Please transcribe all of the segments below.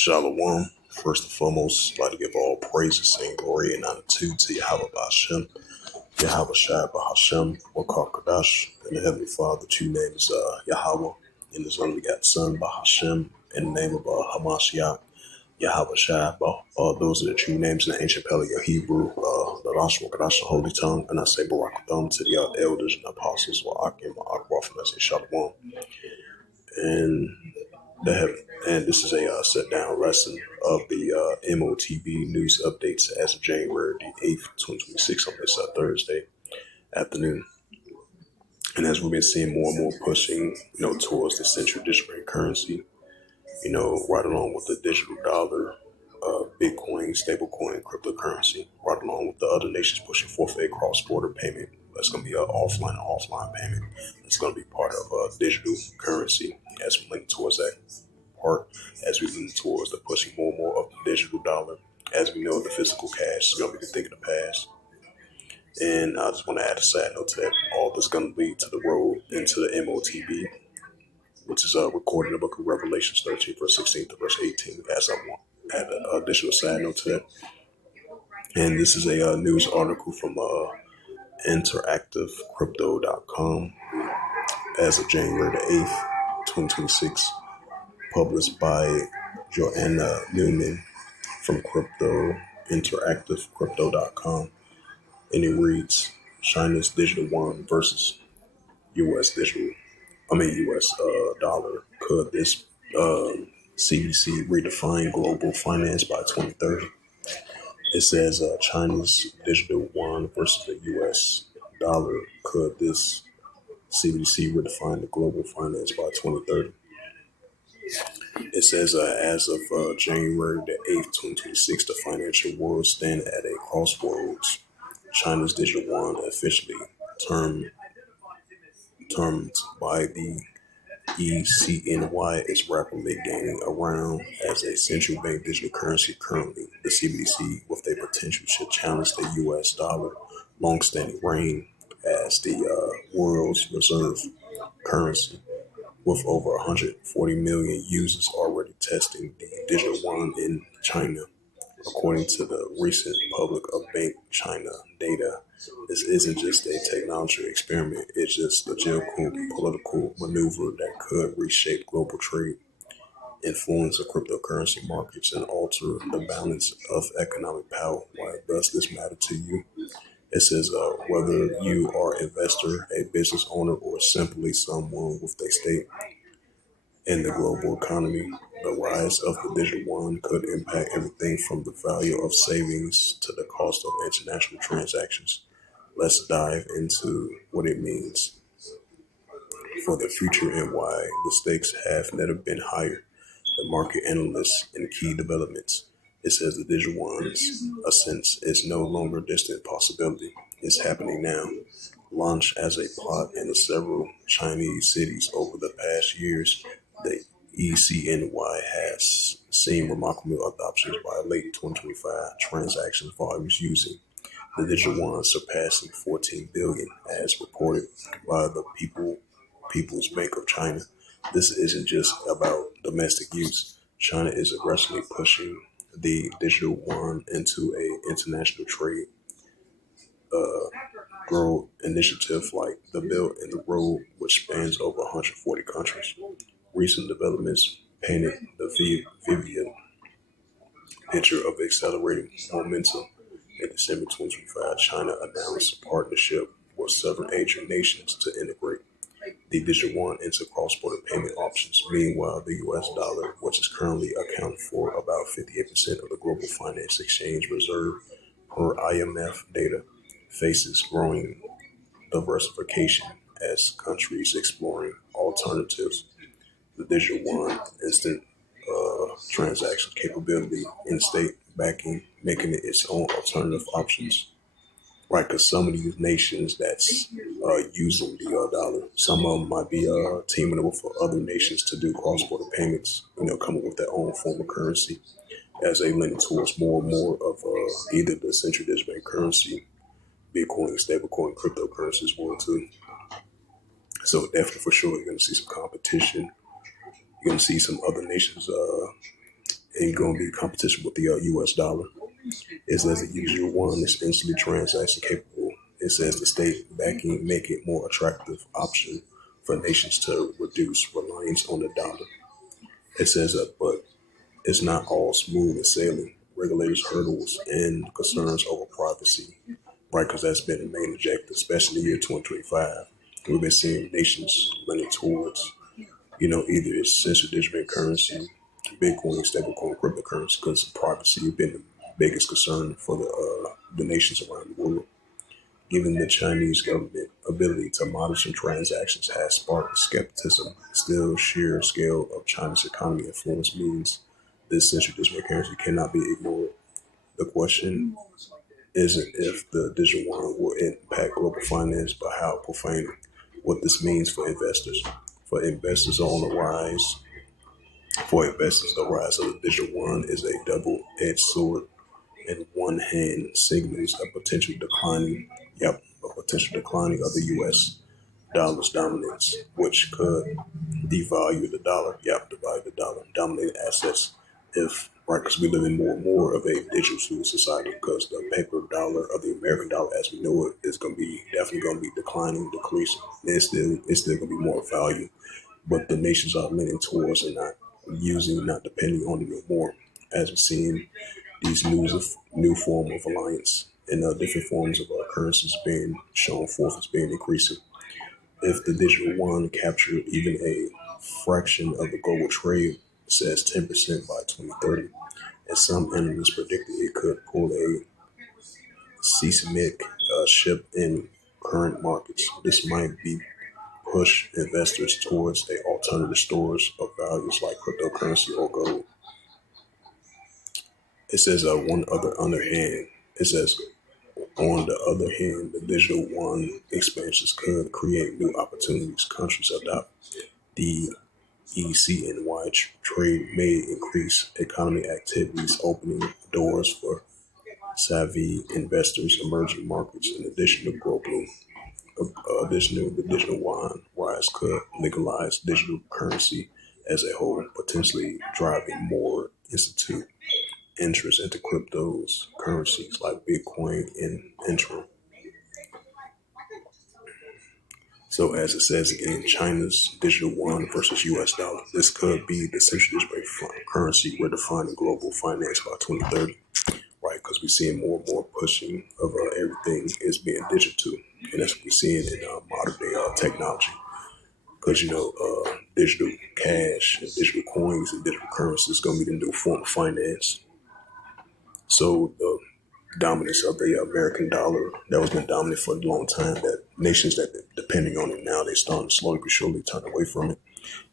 Shalom. First and foremost, I'd like to give all praises and glory and honor to Yahweh Bashem, Yahweh Shai Bahashem, Wakar Kadash, and the Heavenly Father. Two names, Yahweh, and His only begotten Son, Bahashem, in the name of Hamashiach, Yahweh Shai. Those are the true names in the ancient Paleo Hebrew, the Lashma Kadash, the Holy Tongue, and I say Barak Adom to the elders and apostles, Wa'akim, Wa'akwaf, and I say Shalom. And and this is a sit-down lesson of the M.O.T.B news updates as of January the 8th, 2026 on this Thursday afternoon. And as we've been seeing more and more pushing, towards the central digital currency, right along with the digital dollar, Bitcoin, stablecoin, cryptocurrency, right along with the other nations pushing forth a cross-border payment. That's going to be an offline payment. It's going to be part of digital currency as we link towards that part, as we lean towards the pushing more and more of the digital dollar. As we know, the physical cash is going to be the thing of the past. And I just want to add a side note to that. All this is going to lead to the road into the M.O.T.B, which is recorded in the book of Revelations 13, verse 16 to verse 18, as I want to add an additional side note to that. And this is a news article from interactivecrypto.com as of January the 8th, 2026, published by Joanna Newman from interactivecrypto.com. And it reads, China's digital yuan versus US dollar. Could this CBC redefine global finance by 2030? It says China's digital yuan versus the US dollar. Could this CBC redefine the global finance by 2030? It says as of January the 8th, 2026, the financial world stand at a crossroads. China's digital yuan, officially termed by the ECNY, is rapidly gaining ground as a central bank digital currency. Currently, the CBDC, with a potential, should challenge the US dollar long-standing reign as the world's reserve currency, with over 140 million users already testing the digital yuan in China. According to the recent Public of Bank China data, this isn't just a technology experiment, it's just a geopolitical maneuver that could reshape global trade, influence the cryptocurrency markets, and alter the balance of economic power. Why does this matter to you? It says whether you are an investor, a business owner, or simply someone with a stake in the global economy, the rise of the digital yuan could impact everything from the value of savings to the cost of international transactions. Let's dive into what it means for the future and why the stakes have never been higher. The market analysts and key developments. It says the digital yuan's ascent is no longer a distant possibility. It's happening now. Launched as a plot in several Chinese cities over the past years, the ECNY has seen remarkable adoption by late 2025 transaction volumes using the digital yuan surpassing 14 billion as reported by the People's Bank of China. This isn't just about domestic use. China is aggressively pushing the digital yuan into a international trade growth initiative like the Belt and the Road, which spans over 140 countries. Recent developments painted the vivid picture of accelerating momentum. In December 2025, China announced a partnership with several Asian nations to integrate the digital yuan into cross-border payment options. Meanwhile, the US dollar, which is currently accounting for about 58% of the global finance exchange reserve per IMF data, faces growing diversification as countries exploring alternatives. The digital yuan instant transaction capability in state backing, making it its own alternative options. Right, because some of these nations that's using the dollar, some of them might be teaming up with other nations to do cross-border payments, coming with their own form of currency as they lean towards more and more of either the central digital bank currency, Bitcoin, stablecoin, cryptocurrency as well too. So definitely for sure, you're going to see some competition. You're going to see some other nations ain't gonna be competition with the U.S. dollar. It says the usual one is instantly transaction capable. It says the state backing make it more attractive option for nations to reduce reliance on the dollar. It says that, but it's not all smooth and sailing. Regulators hurdles and concerns over privacy, right? Because that's been the main objective, especially in the year 2025. We've been seeing nations leaning towards, either it's central digital currency, Bitcoin, stablecoin, cryptocurrency, because privacy has been the biggest concern for the nations around the world. Given the Chinese government ability to monitor transactions has sparked skepticism. Still, sheer scale of China's economy influence means this central digital currency cannot be ignored. The question isn't if the digital yuan will impact global finance, but how profound what this means for investors. For investors on the rise, for investors, the rise of the digital yuan is a double-edged sword. In one hand, signals a potential declining of the U.S. dollar's dominance, which could devalue the dollar. Yep, devalue the dollar, dominate assets. If right, because we live in more and more of a digital society, because the paper dollar of the American dollar, as we know it, is going to be definitely going to be declining, decreasing. And it's still going to be more value, but the nations are leaning towards and not depending on it no more, as we're seeing these new form of alliance and different forms of currencies being shown forth as being increasing. If the digital yuan captured even a fraction of the global trade, says 10% by 2030, and some analysts predicted it could pull a seismic shift in current markets. This might be push investors towards the alternative stores of values like cryptocurrency or gold. It says other hand, it says on the other hand, the digital yuan expansions could create new opportunities. Countries adopt the ECNY trade may increase economic activities, opening doors for savvy investors, emerging markets, in addition to global. Additional, the digital yuan rise could legalize digital currency as a whole, potentially driving more institute interest into cryptos currencies like Bitcoin and Ethereum. So as it says again, China's digital yuan versus US dollar. This could be the central currency we're defining global finance by 2030, right? Because we're seeing more and more pushing of everything is being digital. And that's what we're seeing in modern day technology. Because, digital cash and digital coins and digital currency is going to be the new form of finance. So the dominance of the American dollar that was been dominant for a long time. That nations that depending on it now, they starting to slowly but surely turn away from it.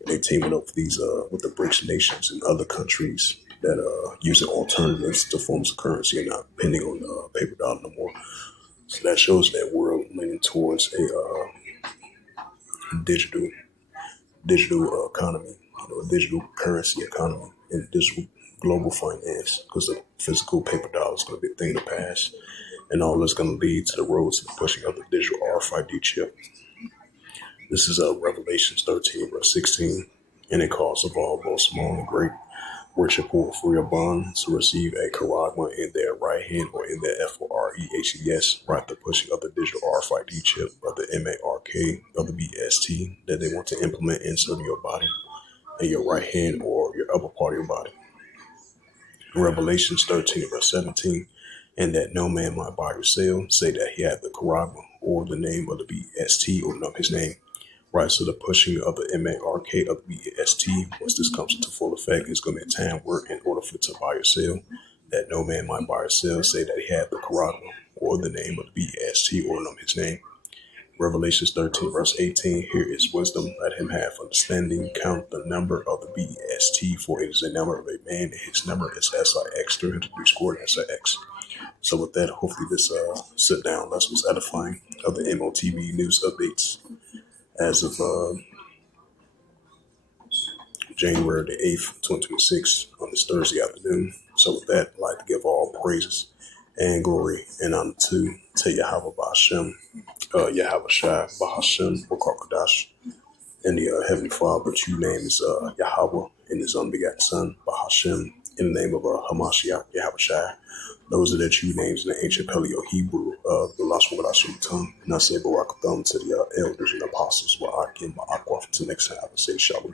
And they teaming up with these with the BRICS nations and other countries that using alternatives to forms of currency and not depending on the paper dollar no more. So that shows that we're leaning towards a digital economy, a digital currency economy, and digital global finance, because the physical paper dollar is going to be a thing of the past, and all that's going to lead to the road to the pushing of the digital RFID chip. This is Revelations 13, verse 16, and it calls of all, both small and great, rich and poor, free or bond, to receive a charagma in their right hand or in their FOREHES, right, the pushing of the digital RFID chip, or the MARK of the BST that they want to implement inside your body, in your right hand or your upper part of your body. Revelations 13, verse 17, and that no man might buy or sell, say that he had the charagma or the name of the BST or know his name. Right, so the pushing of the MARK of the BST, once this comes into full effect, is going to be a time where, in order for it to buy or sell, that no man might buy or sell, say that he had the charagma or the name of the BST or know his name. Revelations 13, verse 18, here is wisdom, let him have understanding, count the number of the BST, for it is the number of a man, and his number is SIX, 303 squared SIX. So with that, hopefully this sit down lesson was edifying of the M.O.T.B news updates as of January the 8th, 2026, on this Thursday afternoon. So with that, I'd like to give all praises and glory and honor to Yahweh Ba'Shem, Yahweh Shai Ba'Hashem, Wakar Kadash, And the Heavenly Father, which you name is Yahweh, and His unbegotten Son, Bahashem, in the name of Hamashiach, Yahweh. Those are the true names in the ancient Paleo Hebrew, the last one I should tongue. And I say Barak Thumb to the elders and apostles, where I give my aqua to next time. I say Shalom.